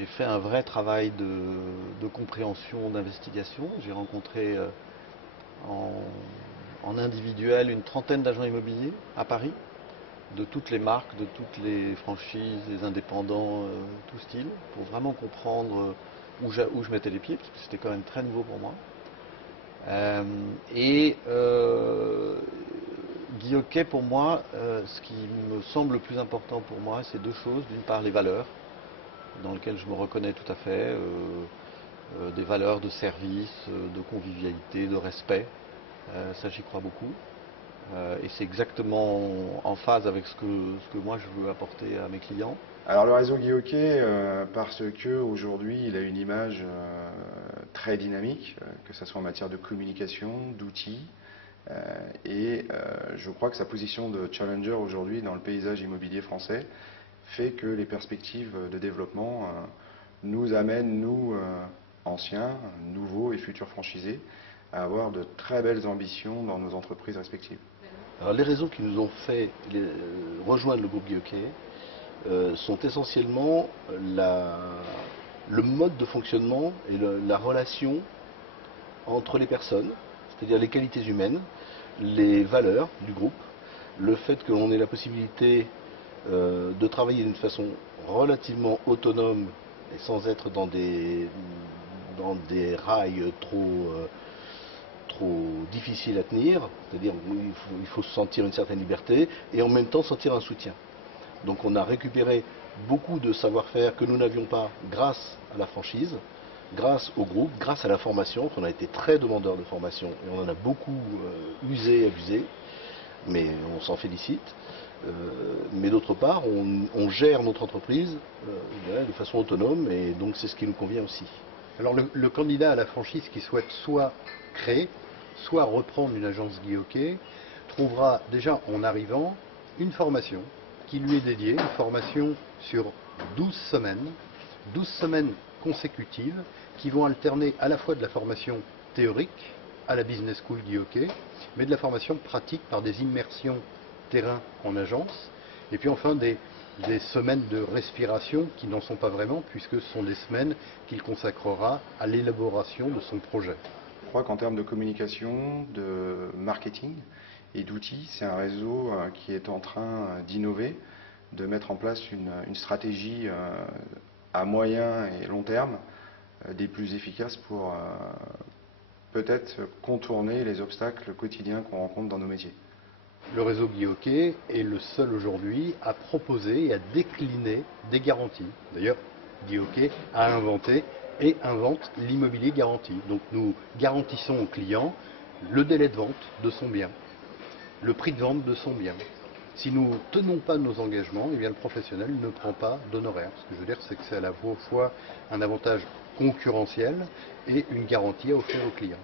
j'ai fait un vrai travail de compréhension, d'investigation. J'ai rencontré en, en individuel une trentaine d'agents immobiliers à Paris, de toutes les marques, de toutes les franchises, les indépendants, tout style, pour vraiment comprendre où je mettais les pieds, parce que c'était quand même très nouveau pour moi. Guy Hockey, pour moi, ce qui me semble le plus important pour moi, c'est deux choses. D'une part, les valeurs, dans lesquelles je me reconnais tout à fait, des valeurs de service, de convivialité, de respect. Ça, j'y crois beaucoup. Et c'est exactement en phase avec ce que moi je veux apporter à mes clients. Alors le réseau Guy Hockey, parce que aujourd'hui il a une image très dynamique, que ce soit en matière de communication, d'outils, je crois que sa position de challenger aujourd'hui dans le paysage immobilier français fait que les perspectives de développement nous amènent, nous, anciens, nouveaux et futurs franchisés, à avoir de très belles ambitions dans nos entreprises respectives. Alors, les raisons qui nous ont fait rejoindre le groupe Guy Hockey sont essentiellement le mode de fonctionnement et la relation entre les personnes, c'est-à-dire les qualités humaines, les valeurs du groupe, le fait que l'on ait la possibilité de travailler d'une façon relativement autonome et sans être dans des rails trop difficiles à tenir, c'est-à-dire il faut se sentir une certaine liberté et en même temps sentir un soutien. Donc on a récupéré beaucoup de savoir-faire que nous n'avions pas grâce à la franchise, grâce au groupe, grâce à la formation, on a été très demandeurs de formation et on en a beaucoup usé et abusé, mais on s'en félicite. Mais d'autre part, on gère notre entreprise de façon autonome et donc c'est ce qui nous convient aussi. Alors le candidat à la franchise qui souhaite soit créer, soit reprendre une agence Guy Hockey, trouvera déjà en arrivant une formation qui lui est dédiée, une formation sur 12 semaines consécutives qui vont alterner à la fois de la formation théorique à la Business School Guy Hockey, mais de la formation pratique par des immersions terrain en agence, et puis enfin des semaines de respiration qui n'en sont pas vraiment, puisque ce sont des semaines qu'il consacrera à l'élaboration de son projet. Je crois qu'en termes de communication, de marketing et d'outils, c'est un réseau qui est en train d'innover, de mettre en place une stratégie à moyen et long terme des plus efficaces pour peut-être contourner les obstacles quotidiens qu'on rencontre dans nos métiers. Le réseau Guy Hockey est le seul aujourd'hui à proposer et à décliner des garanties. D'ailleurs, Guy Hockey a inventé et invente l'immobilier garanti. Donc nous garantissons au client le délai de vente de son bien, le prix de vente de son bien. Si nous ne tenons pas nos engagements, eh bien le professionnel ne prend pas d'honoraires. Ce que je veux dire, c'est que c'est à la fois un avantage concurrentiel et une garantie à offrir au client.